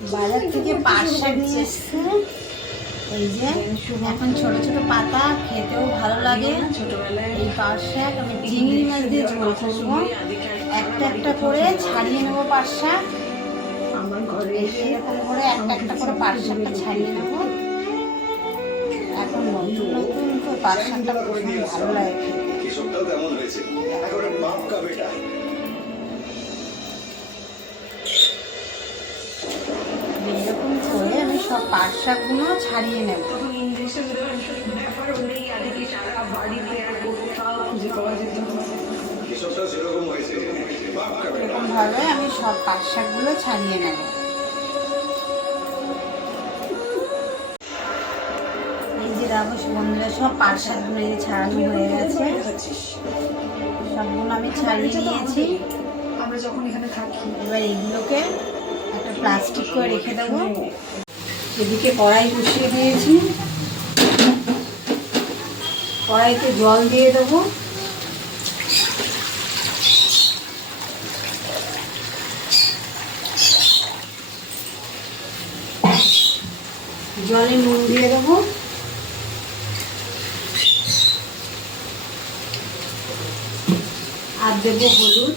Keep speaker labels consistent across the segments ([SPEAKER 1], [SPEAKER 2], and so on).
[SPEAKER 1] বাজার থেকে পাট শাক নিয়ে এসছে। এই যে, এখন ছোট ছোট পাতা, খেতেও ভালো লাগে। এই পাটশাক আমি চিংড়ি মাছ দিয়ে ঝোল করব। একটা একটা করে ছাড়িয়ে নেব পাট শাক
[SPEAKER 2] আমার ঘরে
[SPEAKER 1] এই
[SPEAKER 2] এসে
[SPEAKER 1] এরকম করে একটা একটা করে পাটশাকটা ছাড়িয়ে নেব। এখন নতুন নতুন তো পাটশাকটা ভালো লাগে। সব পাট শাকগুলো ছাড়িয়ে নেব। এরকম ভাবে আমি সব পাট শাকগুলো ছাড়িয়ে নেব। দেখো বন্ধুরা, সব পাট শাকগুলো ছাড়ানো হয়ে গেছে। সবগুলো আমি ছাড়িয়ে নিয়েছি।
[SPEAKER 2] আমরা যখন এখানে থাকি
[SPEAKER 1] এবার এইগুলোকে একটা প্লাস্টিক করে রেখে দেবো। এদিকে কড়াই বসিয়ে দিয়েছি। কড়াইতে জল দিয়ে দেবো। জলে নুন দিয়ে দেবো। আর দেবো হলুদ।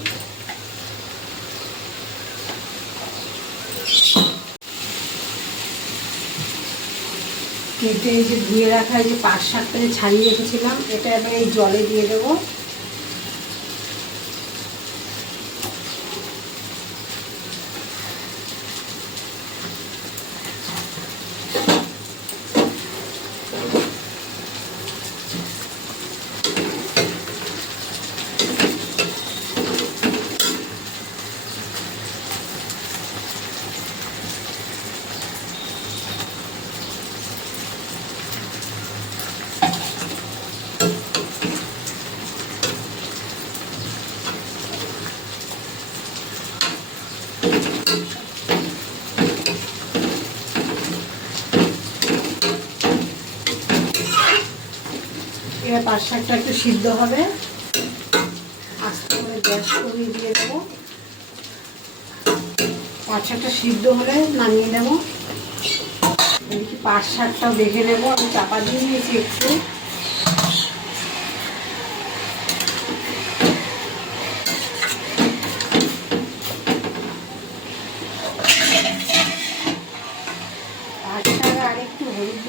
[SPEAKER 1] কেটে যে ধুয়ে রাখা যে পাট শাকটা যে ছাড়িয়ে রেখেছিলাম, এটা এবার এই জলে দিয়ে দেবো। পাট শাকটা একটু সিদ্ধ হবে। আস্তে করে গ্যাস কমিয়ে দিয়ে দেবো। পাট শাকটা সিদ্ধ হলে নামিয়ে নেব। এদিকে পাট শাকটাও দেখে নেব। আমি চাপা দিয়ে নিয়েছি একটু।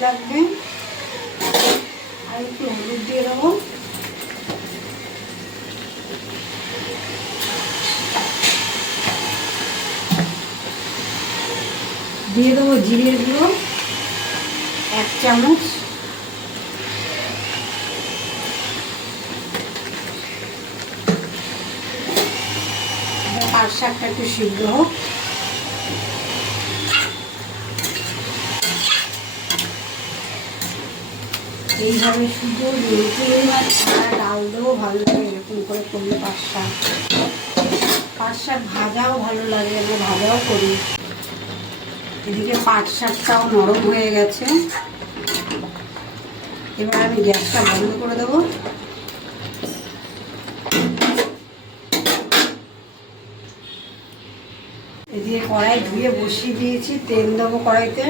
[SPEAKER 1] লাগবে। একটু হলুদ দিয়ে দেবো। দিয়ে দেবো জিরের গুঁড়ো, এক চামচ। পাট শাকটা একটু সিদ্ধ হোক। এইভাবে শুধু ছাড়া ডাল দেবো ভালো লাগে, এরকম করে করলে পাট শাক। পাট শাক ভাজাও ভালো লাগে, আমি ভাজাও করি। এদিকে পাট শাকটাও নরম হয়ে গেছে। এবার আমি গ্যাসটা বন্ধ করে দেবো। এদিকে কড়াই ধুয়ে বসিয়ে দিয়েছি, তেল দেবো কড়াইতে।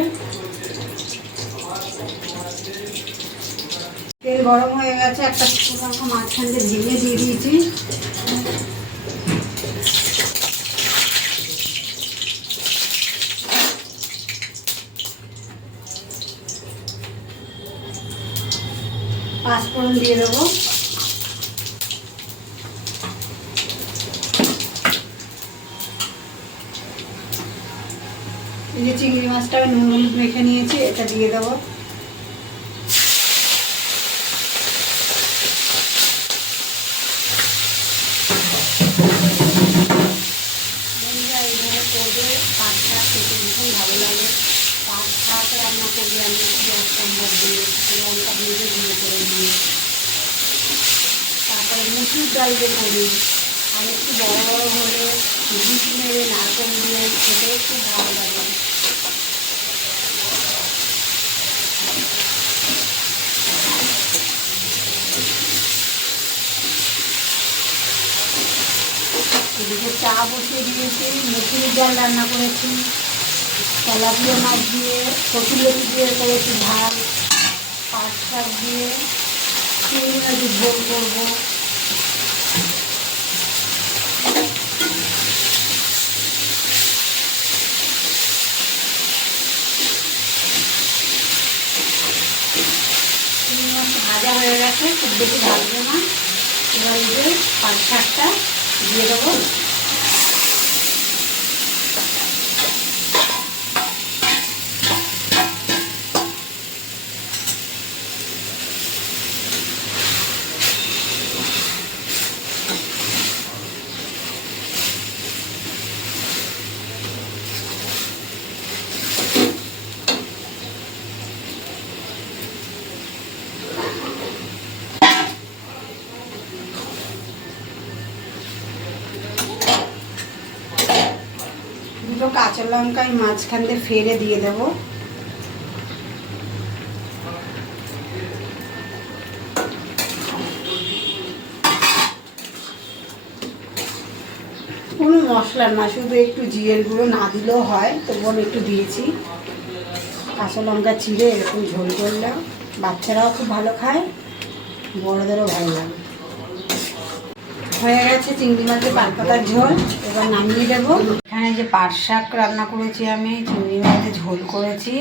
[SPEAKER 1] তেল গরম হয়ে গেছে, একটা শুকনো মাঝখান দিয়ে ভেঙে দিয়ে দিয়েছি। পাঁচফোড়ন দিয়ে দেবো। এই যে চিংড়ি মাছটা আমি নুন মেখে নিয়েছি, এটা দিয়ে দেবো বন্ধুরা এইভাবে করবে পাট শাক খেতে ভীষণ ভালো লাগে পাট শাক রান্না করলে আমি পেঁয়াজ টম্বর দিয়ে লঙ্কা ভেজে দিয়ে করে দিই তারপরে দিয়ে করি আর একটু বড় বড় হলে বিট মেরে নারকেল দিয়ে খেতে খুব ভালো লাগে। এদিকে চা বসিয়ে দিয়েছি, মুসুরির ডাল রান্না করেছি, তেলাপিয়া মাছ দিয়ে কচুলতি দিয়ে করেছি ঝাল পাট শাক দিয়ে, চিংড়ি মাছের ঝোল করব। মাছ ভাজা হয়ে গেছে খুব বেশি লাগবে না। এবার এই যে পাঁচ শাকটা দিয়ে দেবো। কাঁচা লঙ্কা এই মাঝখান দিয়ে ফেলে দিয়ে দেবো। কোনো মশলা না, শুধু একটু জিরের গুঁড়ো না দিলেও হয়, তবুও আমি একটু দিয়েছি। কাঁচা লঙ্কা চিড়ে এরকম ঝোল করলাম। বাচ্চারাও খুব ভালো খায়, বড়োদেরও ভালো লাগে। হয়ে গেছে চিংড়ি মাছের পাতার ঝোল, এবার নামিয়ে দেবো। এখানে যে পাট শাক রান্না করেছি আমি, চিংড়ি মাছের ঝোল করেছি।